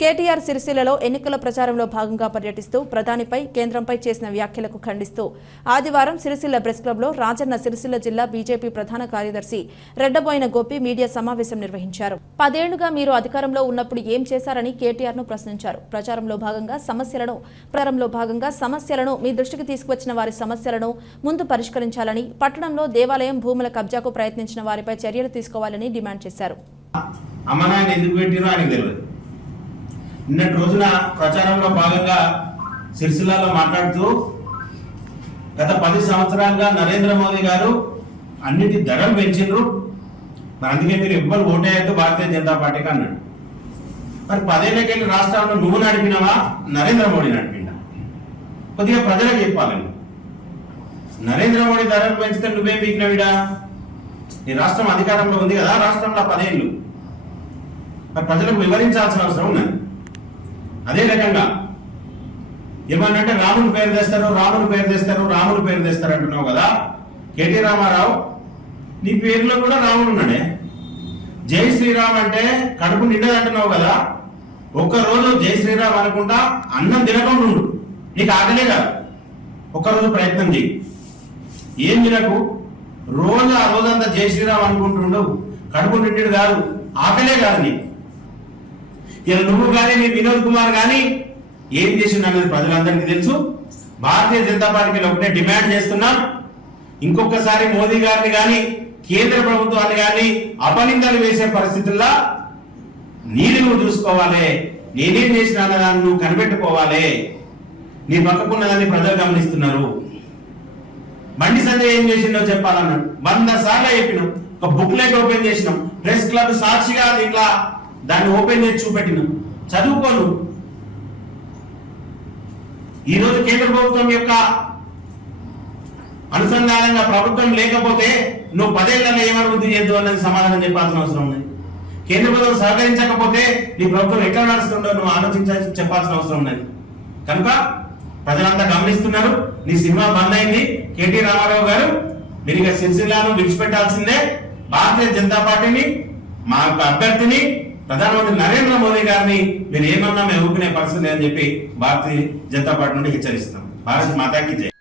కేటీఆర్ సిరిసిల్లలో ఎన్నికల ప్రచారంలో భాగంగా పర్యటిస్తూ ప్రధానిపై కేంద్రంపై చేసిన వ్యాఖ్యలకు ఖండిస్తూ ఆదివారం సిరిసిల్ల ప్రెస్ క్లబ్లో రాజన్న సిరిసిల్ల జిల్లా బీజేపీ ప్రధాన కార్యదర్శి రెడ్డబోయిన గోపి మీడియా సమావేశం నిర్వహించారు. 10 ఏళ్లుగా మీరు అధికారంలో ఉన్నప్పుడు ఏం చేశారని కేటీఆర్ను ప్రశ్నించారు. ప్రచారంలో భాగంగా సమస్యలను మీ దృష్టికి తీసుకువచ్చిన వారి సమస్యలను ముందు పరిష్కరించాలని, పట్టణంలో దేవాలయం భూముల కబ్జాకు ప్రయత్నించిన వారిపై చర్యలు తీసుకోవాలని డిమాండ్ చేశారు. నిన్నటి రోజున ప్రచారంలో భాగంగా సిరిసిల్లలో మాట్లాడుతూ గత 10 సంవత్సరాలుగా నరేంద్ర మోదీ గారు అన్నిటి ధరలు పెంచిండ్రు, అందుకే మీరు ఎవ్వరు ఓటేయద్దు భారతీయ జనతా పార్టీకి అన్నాడు. మరి 10 ఏళ్ళకెళ్ళి రాష్ట్రంలో నువ్వు నడిపినవా నరేంద్ర మోడీ నడిపిండా? కొద్దిగా ప్రజలకు చెప్పాలని. నరేంద్ర మోడీ ధరలు పెంచితే నువ్వేం పీకినవిడా? నీ రాష్ట్రం అధికారంలో ఉంది కదా, రాష్ట్రంలో 10 ఏళ్ళు, మరి ప్రజలకు వివరించాల్సిన అవసరం ఉన్నది. అదే రకంగా ఏమన్నంటే రాముని పేరు తెస్తారు అంటున్నావు కదా కేటీ రామారావు, నీ పేరులో కూడా రాముడు ఉన్నాడే. జై శ్రీరామ్ అంటే కడుపు నిండదు అంటున్నావు కదా, ఒక్కరోజు జై శ్రీరామ్ అనుకుంటా అన్నం తినకుండా ఉండు, నీకు ఆకలే కాదు. ఒక్కరోజు ప్రయత్నం చేయి, ఏం తినకు, రోజు ఆ రోజంతా జై శ్రీరామ్ అనుకుంటుండవు, కడుపు నిండు కాదు, ఆకలే కాదు నీకు. ఇలా నువ్వు కానీ నీ వినోద్ కుమార్ కానీ ఏం చేసింది అనేది ప్రజలందరికీ తెలుసు. భారతీయ జనతా పార్టీలో ఒకటే డిమాండ్ చేస్తున్నాం, ఇంకొకసారి మోదీ గారిని కానీ కేంద్ర ప్రభుత్వాన్ని కానీ అపనిందలు వేసే పరిస్థితుల్లో నీది నువ్వు చూసుకోవాలి, నేనేం చేసిన అన్నదాన్ని నువ్వు కనిపెట్టుకోవాలి. నీ పక్కకున్నదాన్ని ప్రజలు గమనిస్తున్నారు. బండి సంజయ్ ఏం చేసిండో చెప్పాలన్నాడు, 100 సార్లు చెప్పినాం. ఒక బుక్లెట్ ఓపెన్ చేసినాం, ప్రెస్ క్లబ్ సాక్షిగా ఇట్లా దాన్ని ఓపెన్ చేసి చూపెట్టినాం, చదువుకోను. ఈరోజు కేంద్ర ప్రభుత్వం యొక్క అనుసంధానంగా ప్రభుత్వం లేకపోతే నువ్వు 10 ఏళ్లలో ఏమభివృద్ధి చేద్దాం అన్నది సమాధానం చెప్పాల్సిన అవసరం ఉంది. కేంద్ర ప్రభుత్వం సహకరించకపోతే నీ ప్రభుత్వం ఎట్లా నడుస్తుందో నువ్వు ఆలోచించాల్సి చెప్పాల్సిన అవసరం ఉన్నది. కనుక ప్రజలంతా గమనిస్తున్నారు. నీ సినిమా బంద్ అయింది. కేటీ రామారావు గారు మీరు ఇక సిరిసిల్లాను విడిచిపెట్టాల్సిందే. భారతీయ జనతా పార్టీని, మా యొక్క అభ్యర్థిని ప్రధానమంత్రి నరేంద్ర మోదీ గారిని మీరు ఏమన్నా మేము ఊరుకునే పరిస్థితి అని చెప్పి భారతీయ జనతా పార్టీ నుండి హెచ్చరిస్తున్నాం. భారత్ మాతాకి జై.